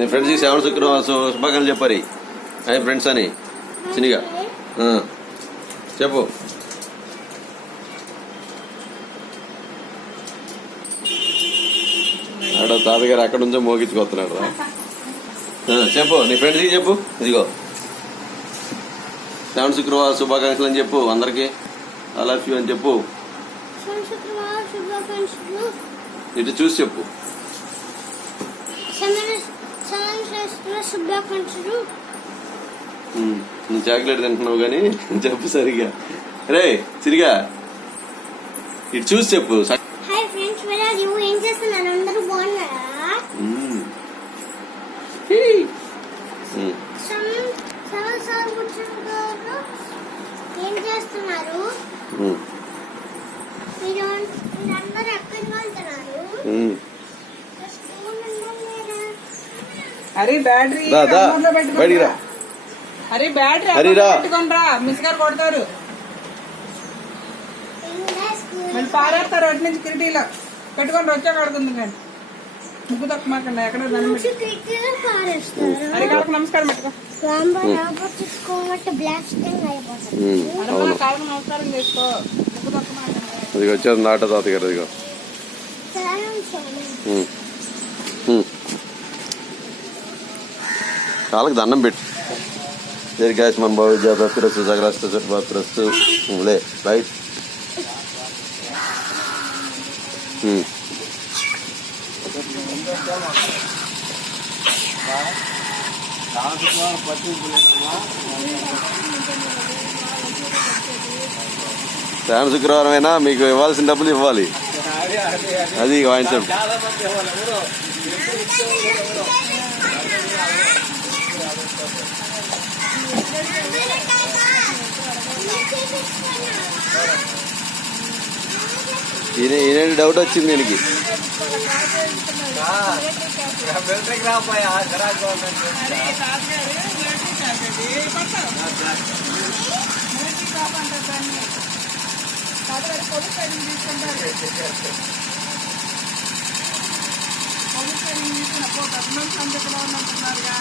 నీ ఫ్రెండ్స్కి శ్రావణ శుక్రవారం శుభాకాంక్షలు చెప్పారు హాయ్ ఫ్రెండ్స్ అని. చినిగా. చెప్పు. ఆడ తాతగారు అక్కడ నుంచో మోగించుకొస్తున్నాడు రా. చెప్పు. నీ ఫ్రెండ్స్కి చెప్పు. ఇదిగో. శ్రావణ శుక్రవారం శుభాకాంక్షలు అని చెప్పు అందరికి. ఐ లవ్ యూ అని చెప్పు. ఇటు చూసి చెప్పు. శుభాకాంక్షలు. నువ్వు చాక్లెట్ తింటున్నావు కానీ చెప్పు సరిగా. రే సిరిగా ఇటు చూసి చెప్పు. హాయ్ ఫ్రెండ్స్ యు ఏం చేస్తున్నారు? అందరూ బాగున్నారా? ఏం చేస్తున్నారు. మీరు మీరందరూ ఎక్కడికి వెళ్తున్నారు. అరే బ్యాటరీ బయటికి రా. బ్యాటరీ హరి రా. పెట్టుకొని రా. మిస్ గారు కొడతారు. మళ్ళీ పారేస్తారు అటు నుంచి కిరీటీలో. పెట్టుకొని వచ్చాక అడుగుతుంది కానీ ముగ్గు తక్కువ ఎక్కడ అరే కాళ్ళకి నమస్కారం పెట్టుకో. కాళ్ళకి నమస్కారం చేసుకో. ముగ్గు తక్కువ అది వచ్చేది నాట తాతగారు ఇదిగో కాళ్ళకి దండం పెట్టు దేని గ్యాస్ మన బాబు జాతరస్తు సగరస్తు చుట్టుపక్కలస్తు లే రైట్. శ్రావణ శుక్రవారం అయినా మీకు ఇవ్వాల్సిన డబ్బులు ఇవ్వాలి అది వాయించండి ఈయన ఈయన డౌట్ వచ్చింది దీనికి అరే ట్రైనింగ్ తీసుకున్న పో పెద్ద మనిషి అని చాలా ఉన్నట్టున్నారుగా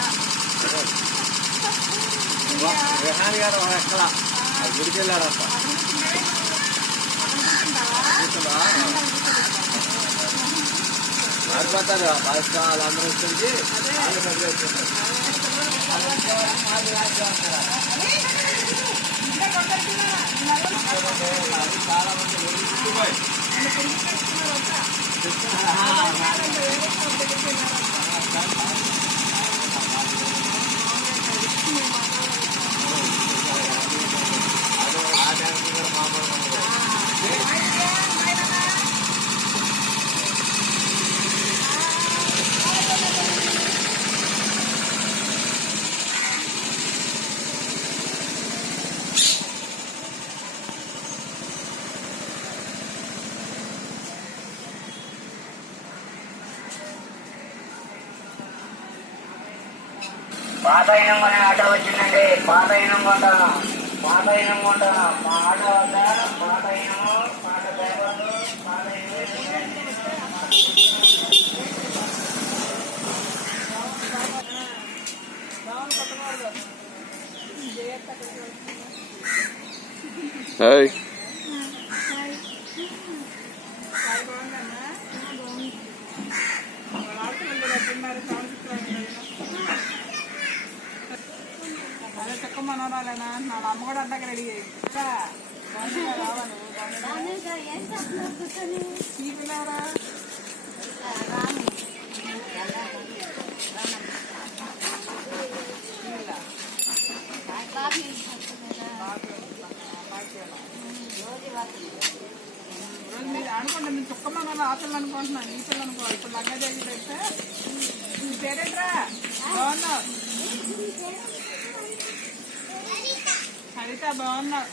పాత ఇనం కొనే ఆటో వచ్చిందండి. పాత ఇనం కొంటాను పాత ఇనం కొంటాను మా ఆటో వద్ద పాత ఇనము పాత పేపర్లు. పాత ఇనుము హాయ్ చాలా బాగుందమ్మా వాళ్ళ ఆడపిల్లలు కట్టున్నారు సంవత్సరం అదే చక్క మనోరాలేనా నా అమ్మ కూడా అడ్డకి రెడీ అయ్యింది. ఇంకా మీరు అనుకుంటా నేను చుక్క మన ఆ అనుకుంటున్నాను ఈ పిల్లలు అనుకోవాలి. ఇప్పుడు లంగా జరిగి పెడితే పేరేట్రా? బాగున్నావు. హరిత బాగున్నావు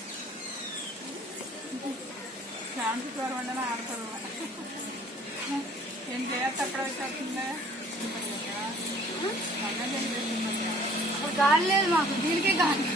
ఛాన్స్ జ్వరం వండిన ఆడతారు. ఏం చేయొచ్చు అక్కడ అప్పుడు గాలి లేదు మాకు దీనికే గాలి.